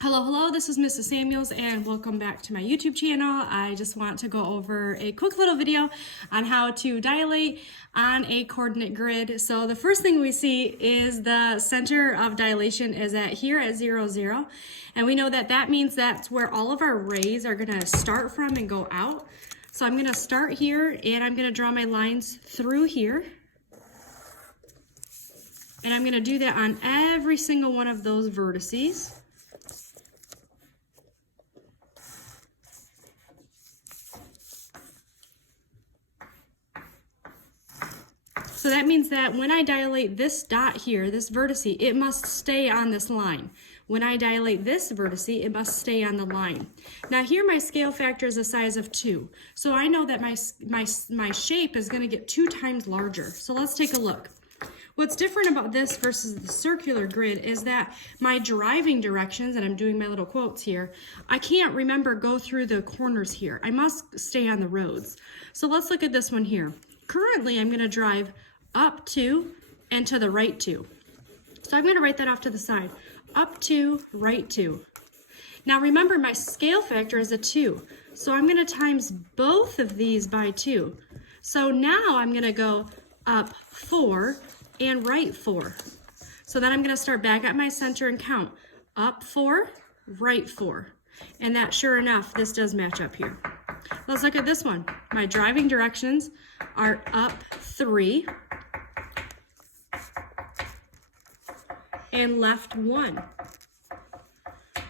Hello, this is Mrs. Samuels and welcome back to my YouTube channel. I just want to go over a quick little video on how to dilate on a coordinate grid. So the first thing we see is the center of dilation is here at 0, 0. And we know that that means that's where all of our rays are gonna start from and go out. So I'm gonna start here and I'm gonna draw my lines through here. And I'm gonna do that on every single one of those vertices. So that means that when I dilate this dot here, this vertice, it must stay on this line. When I dilate this vertice, it must stay on the line. Now here my scale factor is a size of 2. So I know that my shape is going to get 2 times larger. So let's take a look. What's different about this versus the circular grid is that my driving directions, and I'm doing my little quotes here, I can't remember go through the corners here. I must stay on the roads. So let's look at this one here. Currently, I'm going to drive up 2 and to the right 2. So I'm going to write that off to the side. Up 2, right 2. Now remember, my scale factor is a 2. So I'm going to times both of these by 2. So now I'm going to go up 4 and right 4. So then I'm going to start back at my center and count. Up 4, right 4. And that, sure enough, this does match up here. Let's look at this one. My driving directions are up 3 and left 1.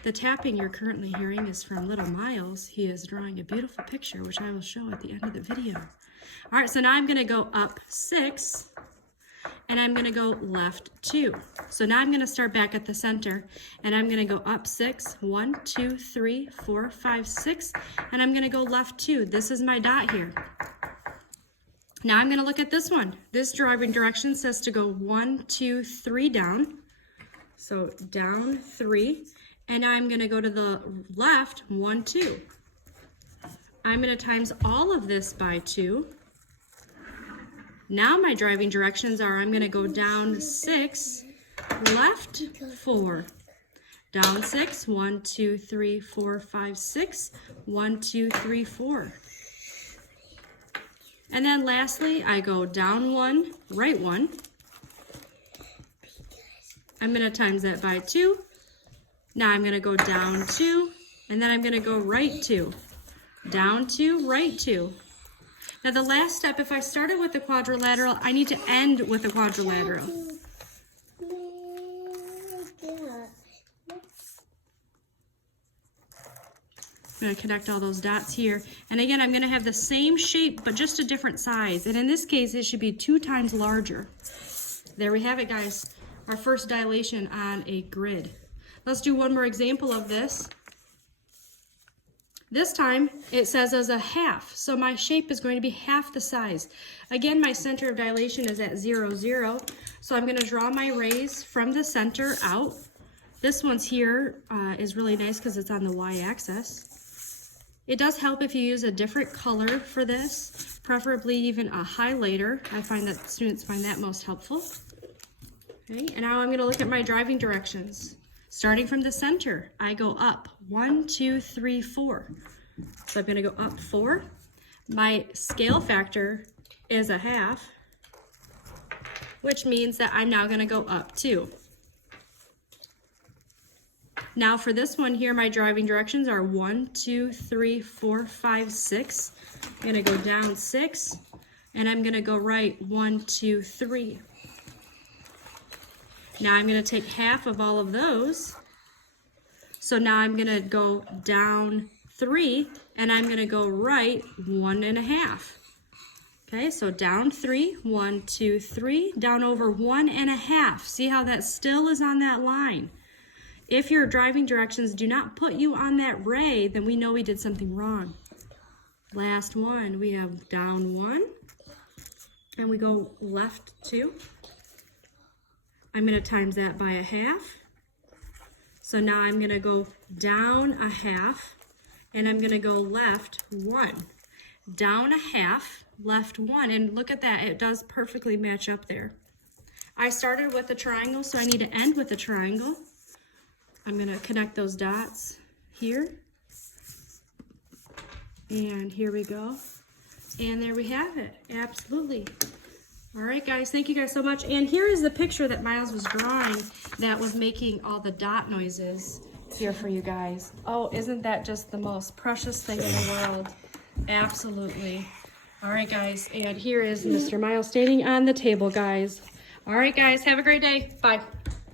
The tapping you're currently hearing is from little Miles. He is drawing a beautiful picture, which I will show at the end of the video. All right, so now I'm going to go up 6 and I'm going to go left 2. So now I'm going to start back at the center and I'm going to go up 6, 1, 2, 3, 4, 5, 6, and I'm going to go left 2. This is my dot here. Now I'm going to look at this one. This driving direction says to go 1, 2, 3 down. So down 3, and now I'm going to go to the left 1, 2. I'm going to times all of this by 2. Now my driving directions are I'm going to go down 6, left 4, down 6, 1, 2, 3, 4, 5, 6, 1, 2, 3, 4. And then lastly, I go down 1, right 1. I'm going to times that by 2. Now I'm going to go down 2, and then I'm going to go right 2. Down 2, right 2. Now the last step, if I started with the quadrilateral, I need to end with the quadrilateral. I'm going to connect all those dots here. And again, I'm going to have the same shape, but just a different size. And in this case, it should be 2 times larger. There we have it, guys. Our first dilation on a grid. Let's do one more example of this. This time it says as a half, so my shape is going to be half the size. Again, my center of dilation is at 0, 0, so I'm going to draw my rays from the center out. This one's here is really nice because it's on the y-axis. It does help if you use a different color for this, preferably even a highlighter. I find that students find that most helpful. Okay, and now I'm going to look at my driving directions. Starting from the center, I go up 1, 2, 3, 4. So I'm going to go up 4. My scale factor is a half, which means that I'm now going to go up 2. Now for this one here, my driving directions are 1, 2, 3, 4, 5, 6. I'm going to go down 6, and I'm going to go right 1, 2, 3. Now I'm going to take half of all of those. So now I'm going to go down 3 and I'm going to go right 1.5. Okay, so down 3, 1, 2, 3, down over 1.5. See how that still is on that line. If your driving directions do not put you on that ray, then we know we did something wrong. Last one, we have down 1 and we go left 2. I'm going to times that by a half. So now I'm going to go down a half, and I'm going to go left 1. Down a half, left 1, and look at that. It does perfectly match up there. I started with a triangle, so I need to end with a triangle. I'm going to connect those dots here. And here we go. And there we have it. Absolutely. All right, guys. Thank you guys so much. And here is the picture that Miles was drawing that was making all the dot noises here for you guys. Oh, isn't that just the most precious thing in the world? Absolutely. All right, guys. And here is Mr. Miles standing on the table, guys. All right, guys. Have a great day. Bye.